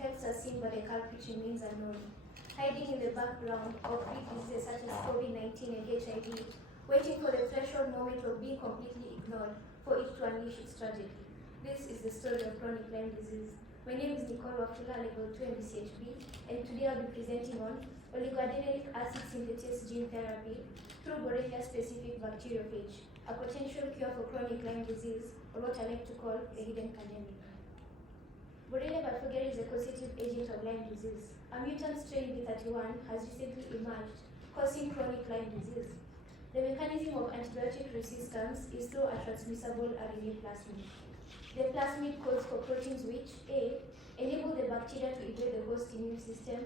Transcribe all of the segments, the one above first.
effects are seen but the culprit remains unknown. Hiding in the background of big diseases such as COVID-19 and HIV, waiting for the threshold moment of being completely ignored for it to unleash its tragedy. This is the story of chronic Lyme disease. My name is Nicole Wafula, level 2 MBCHB, and today I'll be presenting on oligodenilic acid synthetase gene therapy through Borrelia-specific bacteriophage, a potential cure for chronic Lyme disease, or what I like to call a hidden pandemic. Borrelia burgdorferi is a causative agent of Lyme disease. A mutant strain B31 has recently emerged, causing chronic Lyme disease. The mechanism of antibiotic resistance is through a transmissible RNA plasmid. The plasmid codes for proteins which A. enable the bacteria to evade the host immune system,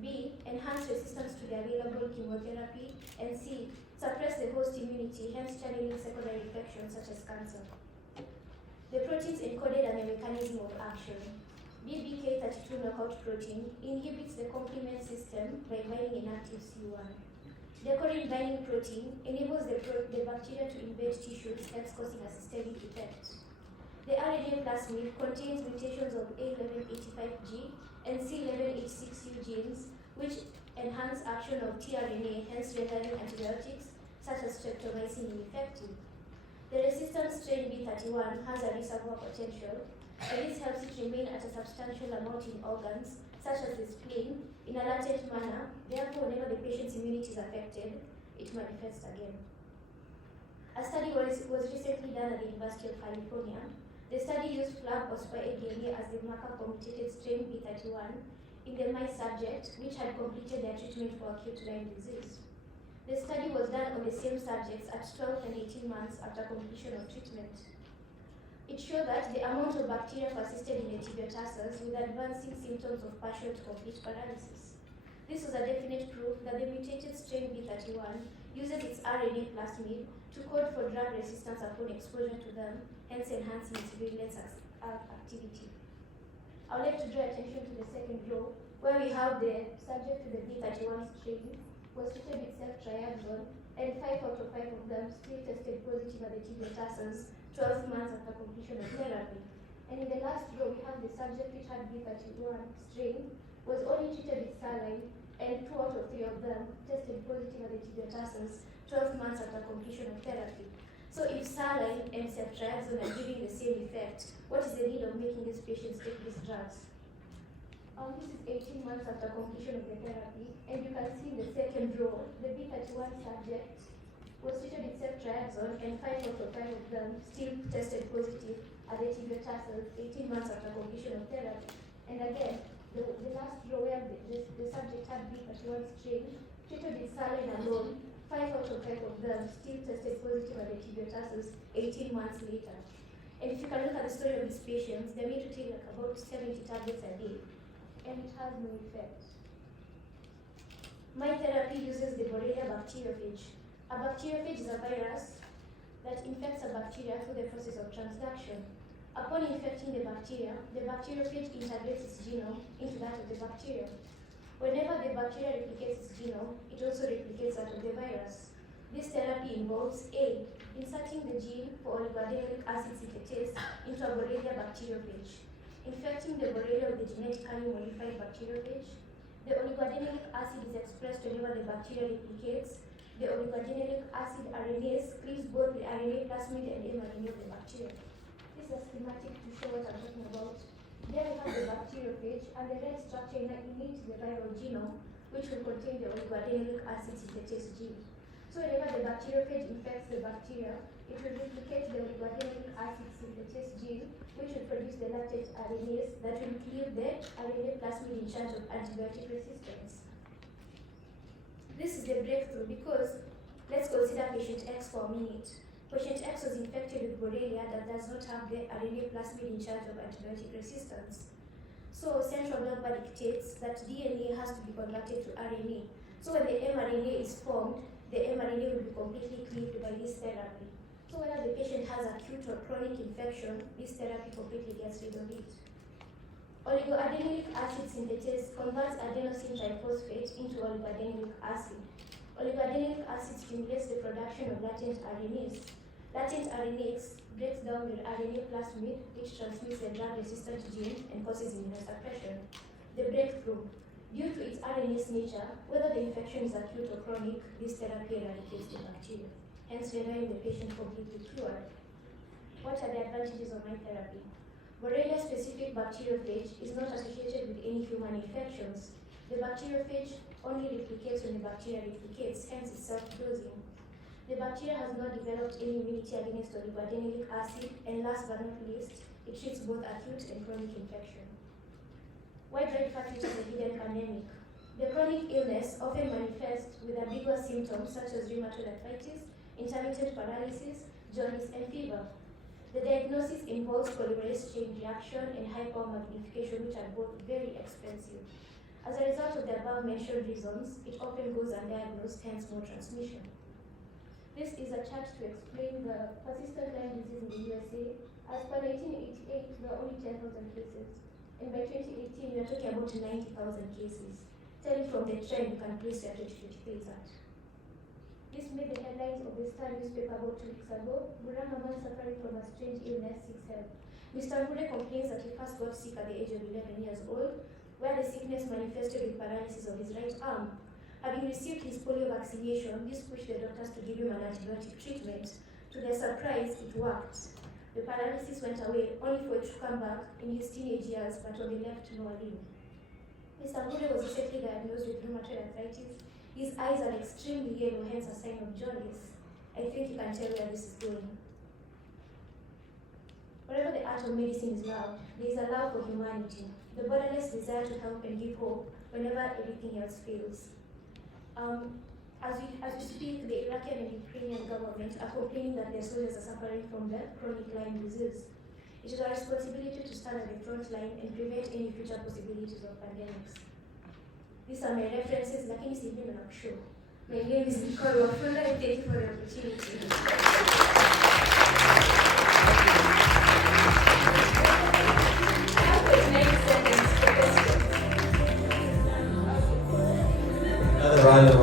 B. enhance resistance to the available chemotherapy, and C. suppress the host immunity, hence channeling secondary infections such as cancer. The proteins encoded and the mechanism of action. BBK32 knockout protein inhibits the complement system by binding inactive C1. Decorin binding protein enables the bacteria to invade tissues, hence causing a systemic effect. The RNA plasmid contains mutations of A1185G and C11H6U genes, which enhance action of tRNA, hence rendering antibiotics such as streptomycin ineffective. The resistant strain B31 has a reservoir potential, and this helps it remain at a substantial amount in organs, such as the spleen, in a latent manner. Therefore, whenever the patient's immunity is affected, it manifests again. A study was recently done at the University of California. The study used Flab ospire DNA as the marker for mutated strain B31 in the mice subject, which had completed their treatment for acute Lyme disease. The study was done on the same subjects at 12 and 18 months after completion of treatment. It showed that the amount of bacteria persisted in the tibiotarsus with advancing symptoms of partial to complete paralysis. This was a definite proof that the mutated strain B31 uses its RNA plasmid to code for drug resistance upon exposure to them, hence enhancing its virulence activity. I would like to draw attention to the second row, where we have the subject to the B31 strain was treated with ceftriaxone, and 5 out of 5 of them still tested positive at the tibiotarsus 12 months after completion of therapy. And in the last row, we have the subject which had B31 strain, was only treated with saline, and 2 out of 3 of them tested positive at the tibiotarsus 12 months after completion of therapy. So if saline and ceftriaxone are giving the same effect, what is the need of making these patients take these drugs? This is 18 months after completion of the therapy, and you can see in the second row, the B31 subject was treated with ceftriaxone, and 5 out of 5 of them still tested positive at the tibiotarsus 18 months after completion of therapy. And again, the last row where the subject had B31 strain, treated with saline alone, 5 out of 5 of them still tested positive at the tibiotarsus 18 months later. And if you can look at the story of these patients, they need to take like about 70 tablets a day, and it has no effect. My therapy uses the Borrelia bacteriophage. A bacteriophage is a virus that infects a bacteria through the process of transduction. Upon infecting the bacteriophage integrates its genome into that of the bacteria. Whenever the bacteria replicates its genome, it also replicates that of the virus. This therapy involves A. inserting the gene for oligodenilic acid synthetase into a Borrelia bacteriophage, infecting the Borrelia with the genetically modified bacteriophage. The oligodenilic acid is expressed whenever the bacteria replicates. The oligodenilic acid RNase cleaves both the RNA plasmid and mRNA of the bacteria. This is a schematic to show what I'm talking about. There we have the bacteriophage, and the red structure indicates the viral genome, which will contain the oligodenilic acid synthetase gene. So whenever the bacteriophage infects the bacteria, it will replicate the oligodenilic acid synthetase gene, which will produce the latent RNase that will cleave the RNA plasmid in charge of antibiotic resistance. This is the breakthrough because, let's consider patient X for a minute. Patient X was infected with Borrelia that does not have the RNA plasmid in charge of antibiotic resistance. So central dogma dictates that DNA has to be converted to RNA. So when the mRNA is formed, the mRNA will be completely cleaved by this therapy. So whether the patient has acute or chronic infection, this therapy completely gets rid of it. Oligoadenilic acid synthetase converts adenosine triphosphate into oligoadenilic acid. Oligoadenilic acid stimulates the production of latent RNase. Latent RNase breaks down the RNA plasmid, which transmits the drug-resistant gene and causes immunosuppression. The breakthrough. Due to its RNase nature, whether the infection is acute or chronic, this therapy eradicates the bacteria, hence rendering the patient completely cured. What are the advantages of my therapy? Borrelia-specific bacteriophage is not associated with any human infections. The bacteriophage only replicates when the bacteria replicates, hence it's self-dosing. The bacteria has not developed any immunity against oligodenilic acid, and last but not least, it treats both acute and chronic infection. Why dried fat is a hidden pandemic? The chronic illness often manifests with ambiguous symptoms such as rheumatoid arthritis, intermittent paralysis, jaundice, and fever. The diagnosis involves polymerase chain reaction and hypomagnification, which are both very expensive. As a result of the above-mentioned reasons, it often goes undiagnosed, hence more transmission. This is a chart to explain the persistent Lyme disease in the USA. As per 1988, there are only 10,000 cases. And by 2018, we are talking about 90,000 cases. Telling from the trend, you can place your 2023 chart. This made the headlines of the Star newspaper about 2 weeks ago. Burama man suffering from a strange illness seeks help. Mr. Mbure complains that he first got sick at the age of 11 years old, where the sickness manifested with paralysis of his right arm. Having received his polio vaccination, this pushed the doctors to give him an antibiotic treatment. To their surprise, it worked. The paralysis went away, only for it to come back in his teenage years, but on the left lower limb. Mr. Mbure was recently diagnosed with rheumatoid arthritis. His eyes are extremely yellow, hence a sign of jaundice. I think you can tell where this is going. Wherever the art of medicine is loved, there is a love for humanity, the borderless desire to help and give hope whenever everything else fails. As we speak, the Iraqi and Ukrainian government are complaining that their soldiers are suffering from the chronic Lyme disease. It is our responsibility to stand at the front line and prevent any future possibilities of pandemics. These are my references, lakini sijui na kushow. My name is Nicole Wafula, and thank you for the opportunity. Another round of